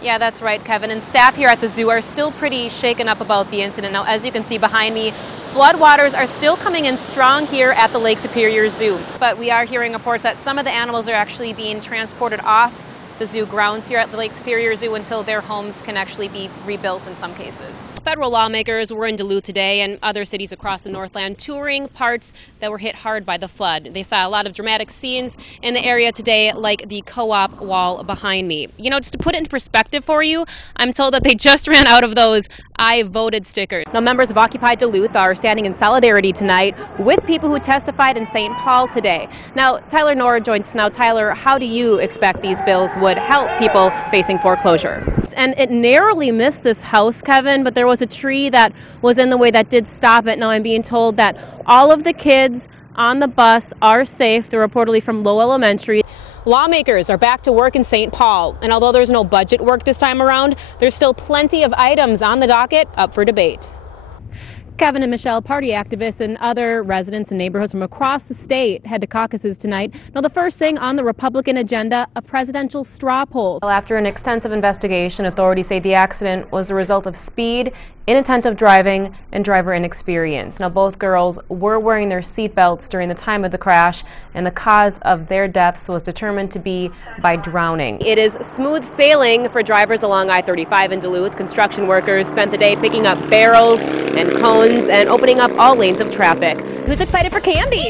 Yeah, that's right, Kevin. And staff here at the zoo are still pretty shaken up about the incident. Now, as you can see behind me, floodwaters are still coming in strong here at the Lake Superior Zoo. But we are hearing reports that some of the animals are actually being transported off the zoo grounds here at the Lake Superior Zoo until their homes can actually be rebuilt in some cases. Federal lawmakers were in Duluth today and other cities across the Northland touring parts that were hit hard by the flood. They saw a lot of dramatic scenes in the area today, like the co-op wall behind me. You know, just to put it in perspective for you, I'm told that they just ran out of those I voted stickers. Now, members of Occupy Duluth are standing in solidarity tonight with people who testified in St. Paul today. Now, Tyler Nora joins us now. Tyler, how do you expect these bills would help people facing foreclosure? And it narrowly missed this house, Kevin, but there was a tree that was in the way that did stop it. Now I'm being told that all of the kids on the bus are safe. They're reportedly from Low Elementary. Lawmakers are back to work in St. Paul, and although there's no budget work this time around, there's still plenty of items on the docket up for debate. Kevin and Michelle, party activists and other residents and neighborhoods from across the state head to caucuses tonight. Now, the first thing on the Republican agenda, a presidential straw poll. After an extensive investigation, authorities say the accident was the result of speed, inattentive driving, and driver inexperience. Now, both girls were wearing their seatbelts during the time of the crash, and the cause of their deaths was determined to be by drowning. It is smooth sailing for drivers along I-35 in Duluth. Construction workers spent the day picking up barrels and cones and opening up all lanes of traffic. Who's excited for candy?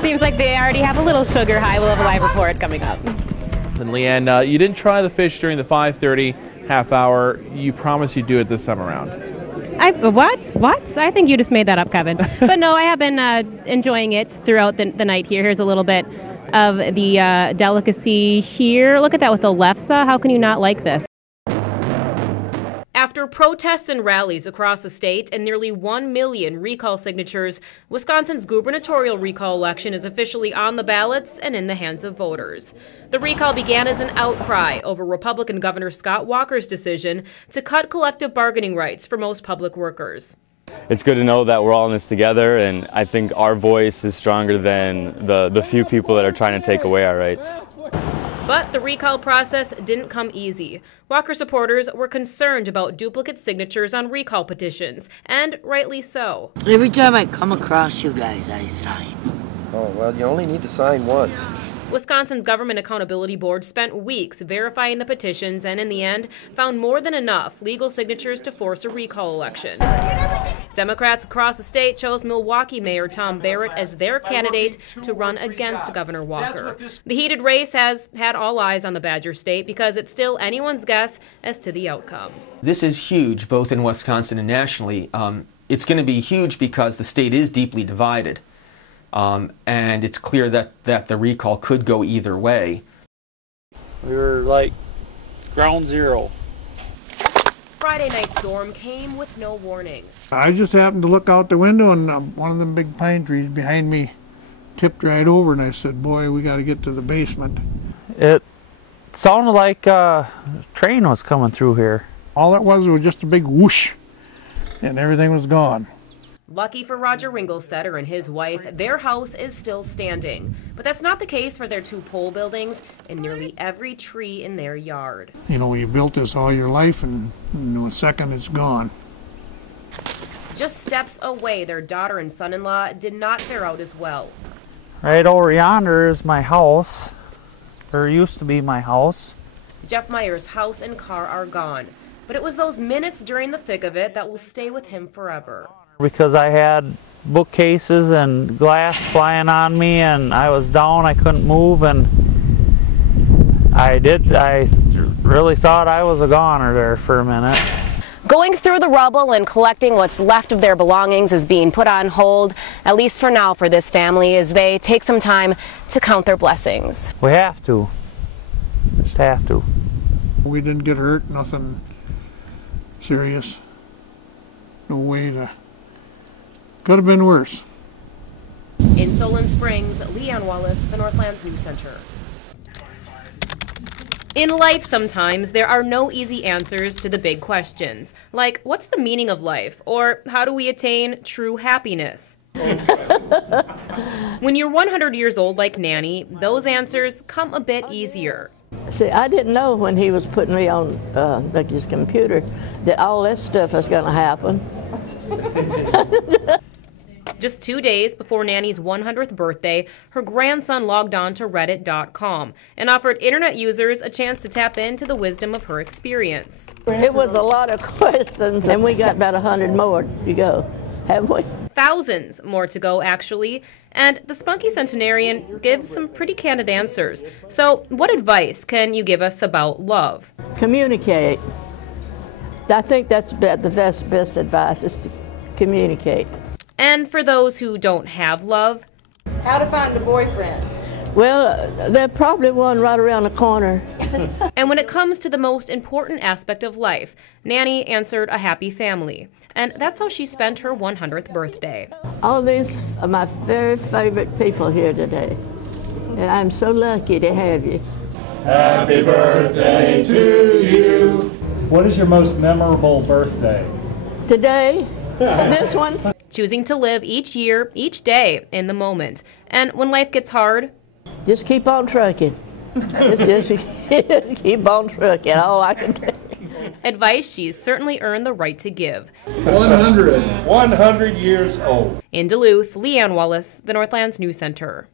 Seems like they already have a little sugar high. We'll have a live report coming up. And LeAnn, you didn't try the fish during the 5:30 half hour. You promised you'd do it this time around. What? I think you just made that up, Kevin. But no, I have been enjoying it throughout the night here. Here's a little bit of the delicacy here. Look at that with the lefse. How can you not like this? After protests and rallies across the state and nearly 1 million recall signatures, Wisconsin's gubernatorial recall election is officially on the ballots and in the hands of voters. The recall began as an outcry over Republican Governor Scott Walker's decision to cut collective bargaining rights for most public workers. It's good to know that we're all in this together, and I think our voice is stronger than the few people that are trying to take away our rights. But the recall process didn't come easy. Walker supporters were concerned about duplicate signatures on recall petitions, and rightly so. Every time I come across you guys, I sign. Oh, well, you only need to sign once. Wisconsin's Government Accountability Board spent weeks verifying the petitions and in the end found more than enough legal signatures to force a recall election. Democrats across the state chose Milwaukee Mayor Tom Barrett as their candidate to run against Governor Walker. The heated race has had all eyes on the Badger State because it's still anyone's guess as to the outcome. This is huge, both in Wisconsin and nationally. It's going to be huge because the state is deeply divided. And it's clear that the recall could go either way. We were like ground zero. Friday night storm came with no warning. I just happened to look out the window and one of them big pine trees behind me tipped right over, and I said, boy, we got to get to the basement. It sounded like a train was coming through here. All it was just a big whoosh, and everything was gone. Lucky for Roger Ringelstetter and his wife, their house is still standing. But that's not the case for their 2 pole buildings and nearly every tree in their yard. You know, you built this all your life, and in a second it's gone. Just steps away, their daughter and son-in-law did not fare out as well. Right over yonder is my house, or used to be my house. Jeff Meyer's house and car are gone. But it was those minutes during the thick of it that will stay with him forever. Because I had bookcases and glass flying on me, and I was down, I couldn't move, and I really thought I was a goner there for a minute. Going through the rubble and collecting what's left of their belongings is being put on hold, at least for now for this family, as they take some time to count their blessings. We have to. Just have to. We didn't get hurt, nothing serious. No way to... Could have been worse. In Solon Springs, LeAnn Wallace, the Northlands News Center. In life, sometimes there are no easy answers to the big questions, like what's the meaning of life, or how do we attain true happiness? When you're 100 years old like Nanny, those answers come a bit easier. See, I didn't know when he was putting me on like his computer that all that stuff was going to happen. Just 2 days before Nanny's 100th birthday, her grandson logged on to Reddit.com and offered internet users a chance to tap into the wisdom of her experience. It was a lot of questions, and we got about 100 more to go, haven't we? Thousands more to go, actually, and the spunky centenarian gives some pretty candid answers. So what advice can you give us about love? Communicate. I think that's the best advice, is to communicate. And for those who don't have love, how to find a boyfriend? Well, there's probably one right around the corner. And when it comes to the most important aspect of life, Nanny answered a happy family. And that's how she spent her 100th birthday. All these are my very favorite people here today. And I'm so lucky to have you. Happy birthday to you. What is your most memorable birthday? Today, this one. Choosing to live each year, each day, in the moment. And when life gets hard, just keep on trucking. just keep on trucking, all I can tell you. Advice she's certainly earned the right to give. 100 years old. In Duluth, LeAnnRWallace, the Northlands News Center.